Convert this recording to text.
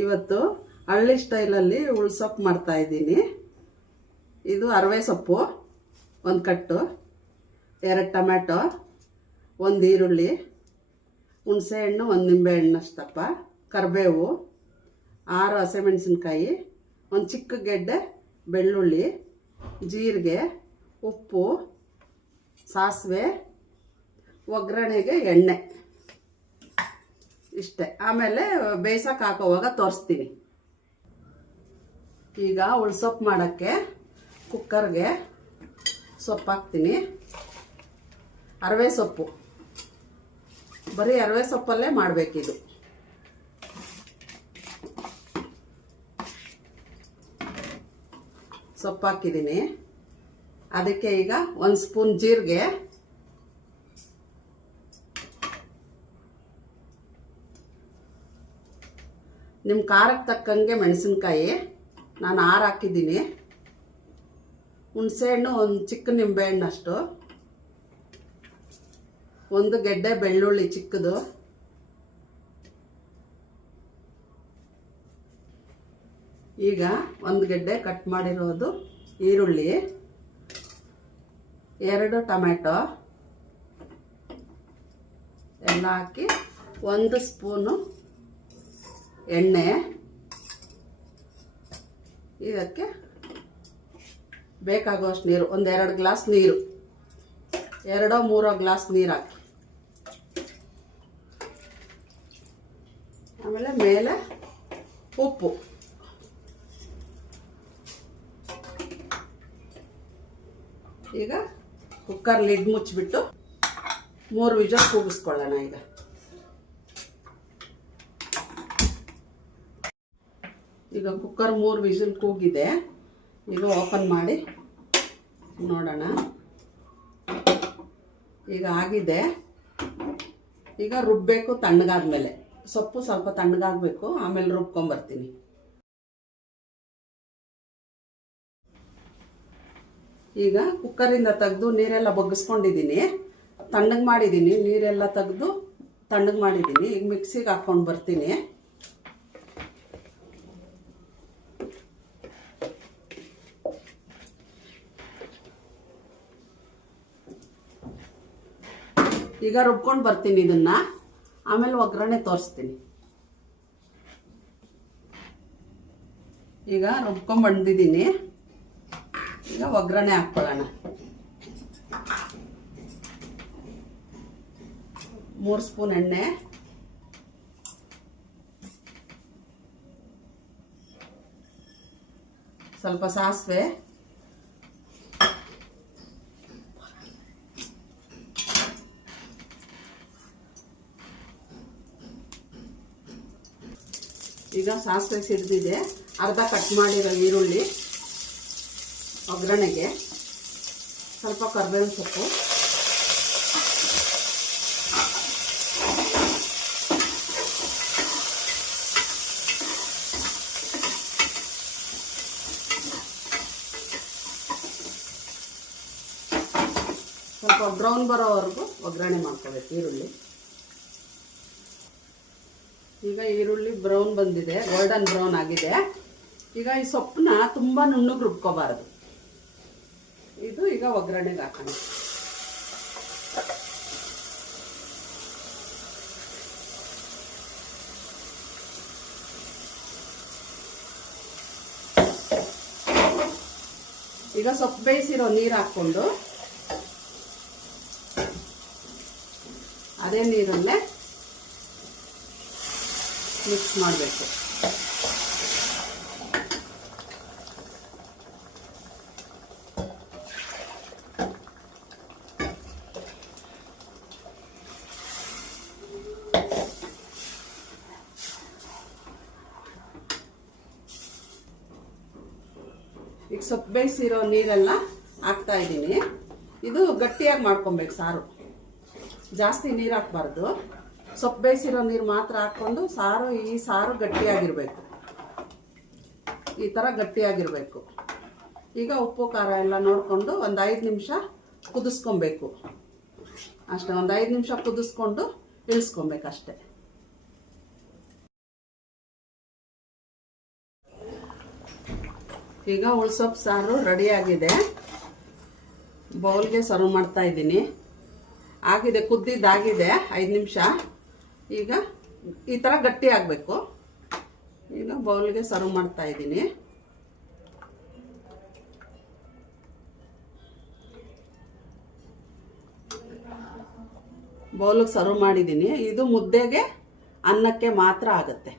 ಇವತ್ತು ಹಳ್ಳಿ ಸ್ಟೈಲಲ್ಲಿ ಉಳ್ಸೊಪ್ಪು ಮಾಡ್ತಾ ಇದ್ದೀನಿ. ಇದು ಅರವೆ ಸೊಪ್ಪು, ಒಂದು ಕಟ್ಟು, 2 ಟೊಮ್ಯಾಟೊ, 1 ಈರುಳ್ಳಿ, ಹುಣಸೆ ಹಣ್ಣು, 1 ನಿಂಬೆ ಹಣ್ಣಷ್ಟಪ್ಪ, ಕರಿಬೇವು, 6 ಹಸಿಮೆಣಸಿನ್ಕಾಯಿ, ಒಂದು ಚಿಕ್ಕ ಗೆಡ್ಡೆ ಬೆಳ್ಳುಳ್ಳಿ, ಜೀರಿಗೆ, ಉಪ್ಪು, ಸಾಸಿವೆ, ಒಗ್ಗರಣೆಗೆ ಎಣ್ಣೆ, ಇಷ್ಟೇ. ಆಮೇಲೆ ಬೇಯಿಸಕ್ಕೆ ಹಾಕೋವಾಗ ತೋರಿಸ್ತೀನಿ. ಈಗ ಉಳ್ಸೊಪ್ಪು ಮಾಡೋಕ್ಕೆ ಕುಕ್ಕರ್ಗೆ ಸೊಪ್ಪು ಹಾಕ್ತೀನಿ. ಅರವೆ ಸೊಪ್ಪು, ಬರೀ ಅರವೆ ಸೊಪ್ಪಲ್ಲೇ ಮಾಡಬೇಕಿದು. ಸೊಪ್ಪು ಹಾಕಿದ್ದೀನಿ. ಅದಕ್ಕೆ ಈಗ 1 ಸ್ಪೂನ್ ಜೀರಿಗೆ, ನಿಮ್ಮ ಖಾರಕ್ಕೆ ತಕ್ಕಂಗೆ ಮೆಣಸಿನ್ಕಾಯಿ, ನಾನು 6 ಹಾಕಿದ್ದೀನಿ. ಹುಣಸೆಹಣ್ಣು, 1 ಚಿಕ್ಕ ನಿಂಬೆಹಣ್ಣಷ್ಟು, 1 ಗೆಡ್ಡೆ ಬೆಳ್ಳುಳ್ಳಿ ಚಿಕ್ಕದು, ಈಗ 1 ಗೆಡ್ಡೆ ಕಟ್ ಮಾಡಿರೋದು ಈರುಳ್ಳಿ, 2 ಟೊಮ್ಯಾಟೊ ಎಲ್ಲ ಹಾಕಿ 1 ಸ್ಪೂನು ಎಣ್ಣೆ, ಇದಕ್ಕೆ ಬೇಕಾಗುವಷ್ಟು ನೀರು, 1-2 ಗ್ಲಾಸ್ ನೀರು, 2-3 ಗ್ಲಾಸ್ ನೀರು ಹಾಕಿ. ಆಮೇಲೆ ಮೇಲೆ ಉಪ್ಪು, ಈಗ ಕುಕ್ಕರ್ ಲಿಡ್ ಮುಚ್ಚಿಬಿಟ್ಟು 3 ವಿಜಲ್ ಕೂಗಿಸ್ಕೊಳ್ಳೋಣ. ಈಗ ಕುಕ್ಕರ್ 3 ವಿಜಿಲ್ ಕೂಗಿದೆ. ಈಗ ಓಪನ್ ಮಾಡಿ ನೋಡೋಣ. ಈಗ ಆಗಿದೆ. ಈಗ ರುಬ್ಬಬೇಕು ತಣ್ಣಗಾದ್ಮೇಲೆ. ಸೊಪ್ಪು ಸ್ವಲ್ಪ ತಣ್ಣಗಾಗಬೇಕು, ಆಮೇಲೆ ರುಬ್ಕೊಂಬರ್ತೀನಿ. ಈಗ ಕುಕ್ಕರಿಂದ ತೆಗೆದು ನೀರೆಲ್ಲ ಬಗ್ಗಿಸ್ಕೊಂಡಿದ್ದೀನಿ, ತಣ್ಣಗೆ ಮಾಡಿದ್ದೀನಿ. ನೀರೆಲ್ಲ ತೆಗೆದು ತಣ್ಣಗೆ ಮಾಡಿದ್ದೀನಿ. ಈಗ ಮಿಕ್ಸಿಗೆ ಹಾಕ್ಕೊಂಡು ಬರ್ತೀನಿ. ಈಗ ರುಬ್ಕೊಂಡು ಬರ್ತೀನಿ ಇದನ್ನ, ಆಮೇಲೆ ಒಗ್ಗರಣೆ ತೋರಿಸ್ತೀನಿ. ಈಗ ರುಬ್ಕೊಂಡು ಬಂದಿದ್ದೀನಿ. ಈಗ ಒಗ್ಗರಣೆ ಹಾಕ್ಕೊಳ್ಳೋಣ. 3 ಸ್ಪೂನ್ ಎಣ್ಣೆ, ಸ್ವಲ್ಪ ಸಾಸಿವೆ, ಈಗ ಸಾಸಿವೆ ಸಿಡಿದಿದೆ. ಅರ್ಧ ಕಟ್ ಮಾಡಿರೋ ಈರುಳ್ಳಿ ಒಗ್ಗರಣೆಗೆ, ಸ್ವಲ್ಪ ಕರಿಬೇವಿನ ಸೊಪ್ಪು, ಸ್ವಲ್ಪ ಬ್ರೌನ್ ಬರೋವರೆಗೂ ಒಗ್ಗರಣೆ ಮಾಡ್ಕೋಬೇಕು ಈರುಳ್ಳಿ. ಈಗ ಈರುಳ್ಳಿ ಬ್ರೌನ್ ಬಂದಿದೆ, ಗೋಲ್ಡನ್ ಬ್ರೌನ್ ಆಗಿದೆ. ಈಗ ಈ ಸೊಪ್ಪನ್ನ ತುಂಬ ನುಣ್ಣಗೆ ರುಬ್ಕೋಬಾರ್ದು. ಇದು ಈಗ ಒಗ್ಗರಣೆಗೆ ಹಾಕೋಣ. ಈಗ ಸೊಪ್ಪು ಬೇಯಿಸಿರೋ ನೀರು ಹಾಕ್ಕೊಂಡು ಅದೇ ನೀರಲ್ಲೇ ಮಿಕ್ಸ್ ಮಾಡಬೇಕು. ಈಗ ಸೊಪ್ಪು ಬೇಯಿಸಿರೋ ನೀರೆಲ್ಲ ಹಾಕ್ತಾ ಇದ್ದೀನಿ. ಇದು ಗಟ್ಟಿಯಾಗಿ ಮಾಡ್ಕೊಬೇಕು ಸಾರು, ಜಾಸ್ತಿ ನೀರು ಹಾಕ್ಬಾರ್ದು. ಸೊಪ್ಪು ಬೇಯಿಸಿರೋ ನೀರು ಮಾತ್ರ ಹಾಕ್ಕೊಂಡು ಈ ಸಾರು ಗಟ್ಟಿಯಾಗಿರಬೇಕು. ಈ ಥರ ಗಟ್ಟಿಯಾಗಿರಬೇಕು. ಈಗ ಉಪ್ಪು ಖಾರ ಎಲ್ಲ ನೋಡಿಕೊಂಡು ಒಂದು 5 ನಿಮಿಷ ಕುದಿಸ್ಕೊಬೇಕು ಅಷ್ಟೇ. ಒಂದು 5 ನಿಮಿಷ ಕುದಿಸ್ಕೊಂಡು ಇಳಿಸ್ಕೊಬೇಕು ಅಷ್ಟೇ. ಈಗ ಉಳ್ಸೊಪ್ಪು ಸಾರು ರೆಡಿಯಾಗಿದೆ. ಬೌಲ್ಗೆ ಸರ್ವ್ ಮಾಡ್ತಾ ಇದ್ದೀನಿ. ಆಗಿದೆ, ಕುದ್ದಿದ್ದಾಗಿದೆ 5 ನಿಮಿಷ. ಈಗ ಈ ಥರ ಗಟ್ಟಿ ಆಗಬೇಕು. ಈಗ ಬೌಲ್ಗೆ ಸರ್ವ್ ಮಾಡ್ತಾ ಇದ್ದೀನಿ. ಬೌಲ್ಗೆ ಸರ್ವ್ ಮಾಡಿದ್ದೀನಿ. ಇದು ಮುದ್ದೆಗೆ ಅನ್ನಕ್ಕೆ ಮಾತ್ರ ಆಗುತ್ತೆ.